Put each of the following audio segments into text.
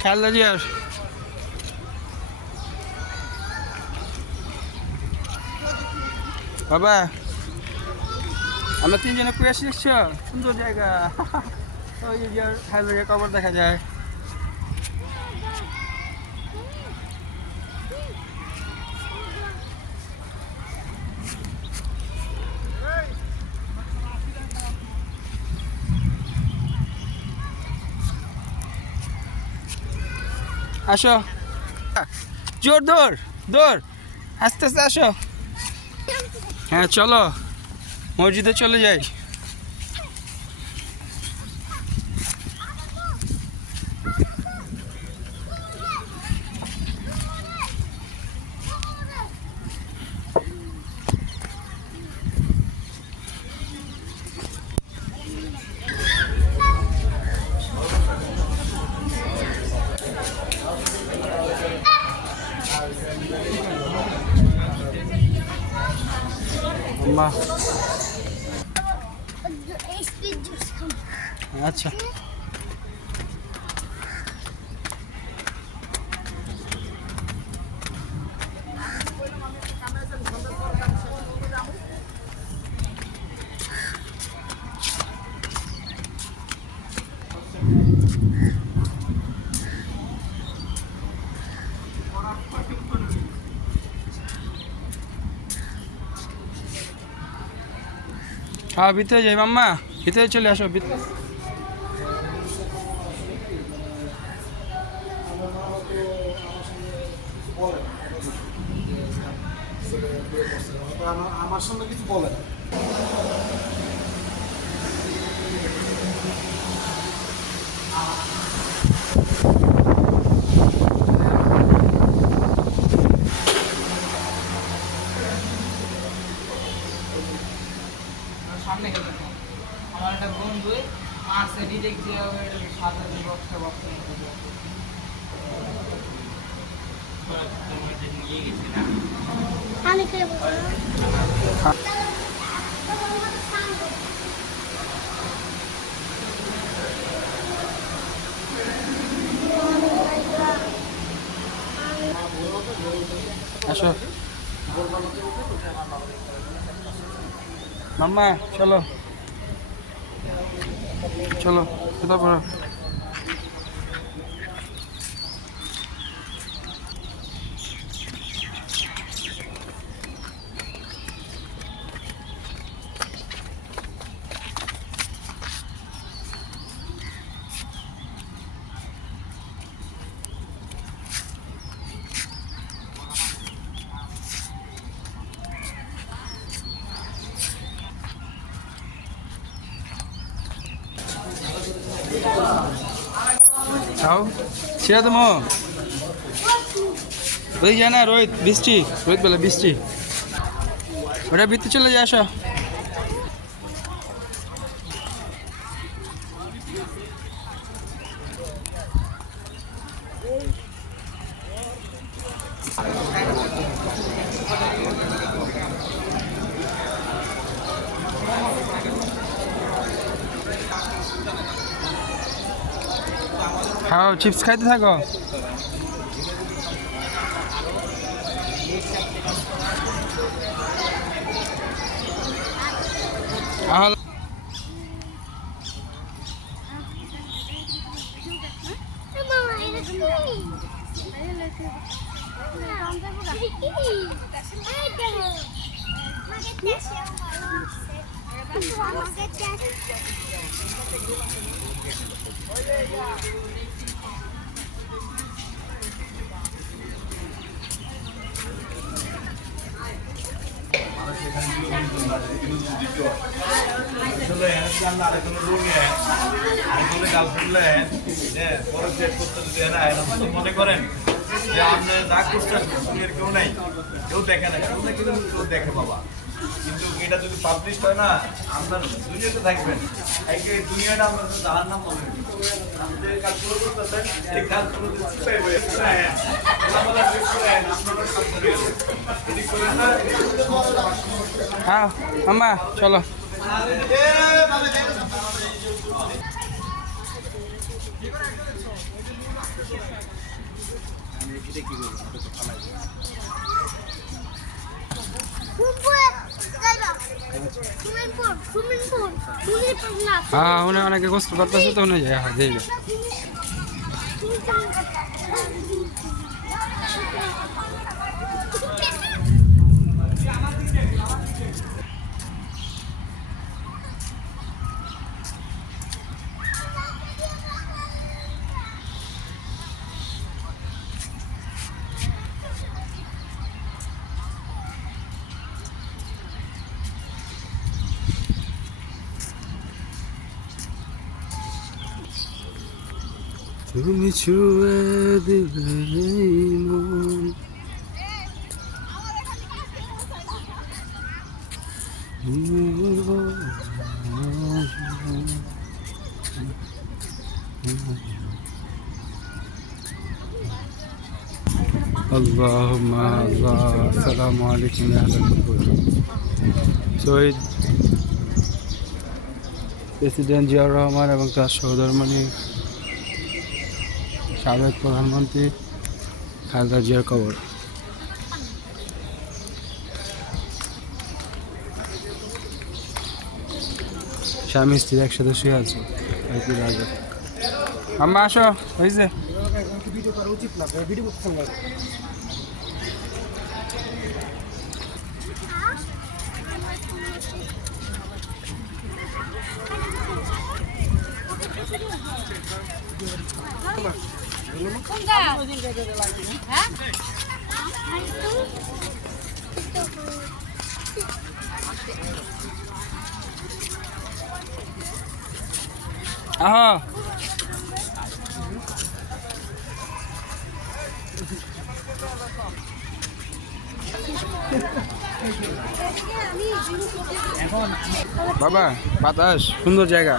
খেয়াল রাখি আর বাবা আমরা তিনজনে কুয়ে আসছি দেখছো সুন্দর জায়গা ওই যে হাইলারিয়া কবর দেখা যায় আসো জোর দৌড় দৌড় আস্তে আস্তে আসো হ্যাঁ চলো মসজিদে চলে যাই আচ্ছা হ্যাঁ ভিতরে যাই মাম্মা ভিতরে চলে আসো আমার সঙ্গে কিছু বলে না সামনে গেছে আমার একটা বন্ধু মারছে ডিরেক্ট যে সাথে বক্সে বক্সে নিয়ে গেছি না আমি খেলবো আসো মাম্মা চলো চলো কোথাও পড়ো খাও ছেড়ে তো ওই যায় না রোহিত বৃষ্টি রোহিত বলে বৃষ্টি ওটা বৃত্তি চলে যায় আসো খাও চিপস খাইতে থাকো মনে করেন যে আপনি যা করছেন কেউ নাই কেউ দেখে না কেউ না কেউ দেখে বাবা কিন্তু এটা যদি পাবলিশ হয় না আপনার দুনিয়াতে থাকবেন এই দুনিয়াটা আপনার জাহার নাম মনে আপনি যে কাজগুলো করতেছেন এই কাজগুলো হ্যাঁ মাম্মা চলো হ্যাঁ উনি অনেকে গোসল করতেছে তো উনি যায় হ্যাঁ দিয়ে যায়। তুমি ছুঁয়ে দিলে মন আল্লাহুম্মা আল্লাহ আসসালামু আলাইকুম ইয়া আহলাল কুবুর। শহীদ প্রেসিডেন্ট জিয়াউর রহমান এবং তার সহধর্মিণী সাবেক প্রধানমন্ত্রী খালেদা জিয়ার কবর। স্বামী স্ত্রী একসাথে শুয়ে আছে। আম্মা আসো হয়েছে। ভিডিও করা উচিত না, ভিডিও করতে হবে। আহা বাবা বাতাস সুন্দর জায়গা।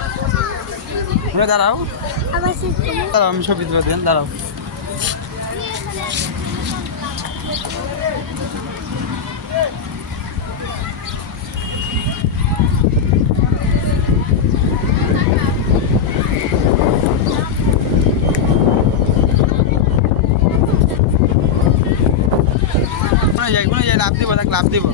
দাঁড়াও দাঁড়াও আমি ছবি তুলে দেন দাঁড়াও। কোনে যাই লাভ দিব দেখ লাভ দিব।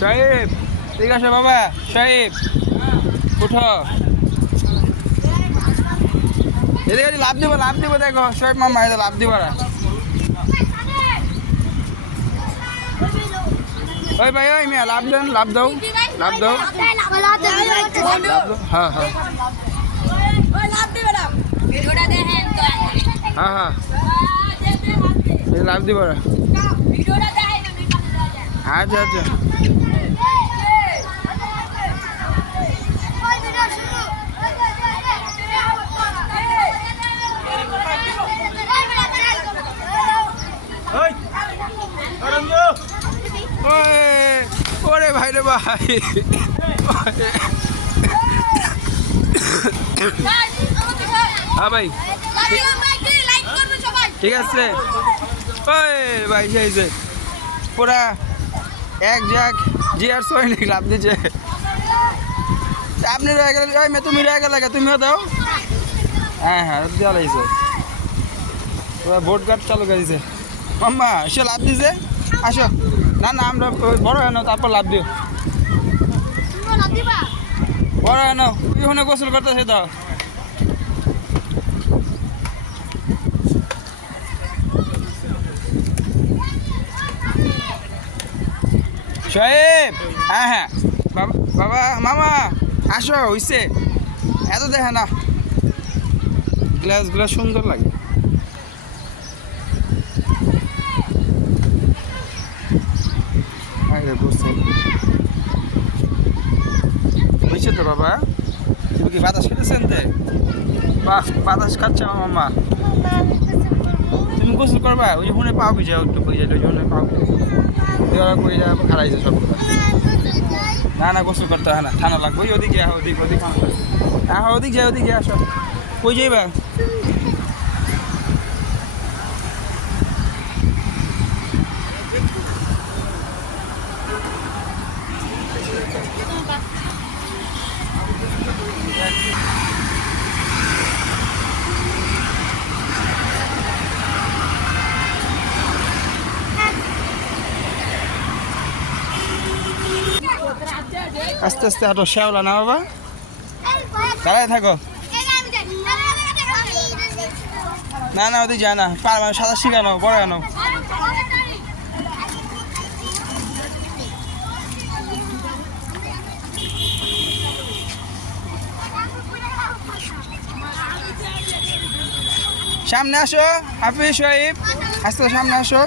সাহেব ঠিক আছে বাবা সাহেব উঠো এদিকে লাভ দিব দেখো সাহেব মামা এটা লাভ দিব না। ওই ভাই ওই মিয়া লাভ দেন লাভ দাও হ্যাঁ হ্যাঁ হ্যাঁ হ্যাঁ লাভ দিব না। আচ্ছা আচ্ছা ওরে ভাই রে ভাই হ্যাঁ ভাই ঠিক আছে। ওই ভাই যে পুরা এক জাগ জিয়ার সৈনিক লাভ দিচ্ছে। আপনি রয়ে গেলেন ওই মেয়ে তুমি রয়ে গেলে তুমিও দাও। হ্যাঁ হ্যাঁ দেওয়া লাগছে ভোট কার্ড চালু করে দিছে মাম্মা সে লাভ দিছে। আসো না না আমরা বড় হেন তারপর লাভ দিও বড় হেন ওখানে গোসল করতেছে তো। সাহেব হ্যাঁ হ্যাঁ বাবা বাবা মামা আসো হইছে এত দেখে না গ্লাসগুলো সুন্দর লাগে। হয়েছে তো বাবা তুমি কি বাতাস খেতেছেন তে বাহ বাতাস খাচ্ছে আমার মামা। তুমি গোসল করবা ওই যে হুনে পাও যাও একটু বই যাই ওই জন্য পাও কই যা খারাইছে সব না না গোসল করতে হয় না ঠান্ডা লাগবে ওই ওদিকে ওদিকে ওদিক যাই ওদিকে আসো কই যাইবা আস্তে আস্তে হাঁটো, শ্যাওলা না বাবা, দাঁড়ায় থাকো। না না ওদিকে যায় না, পারবে না, সাঁতার শিখানো বড় কেন। সামনে আসো হাফিজ শহীদ, আস্তে সামনে আসো।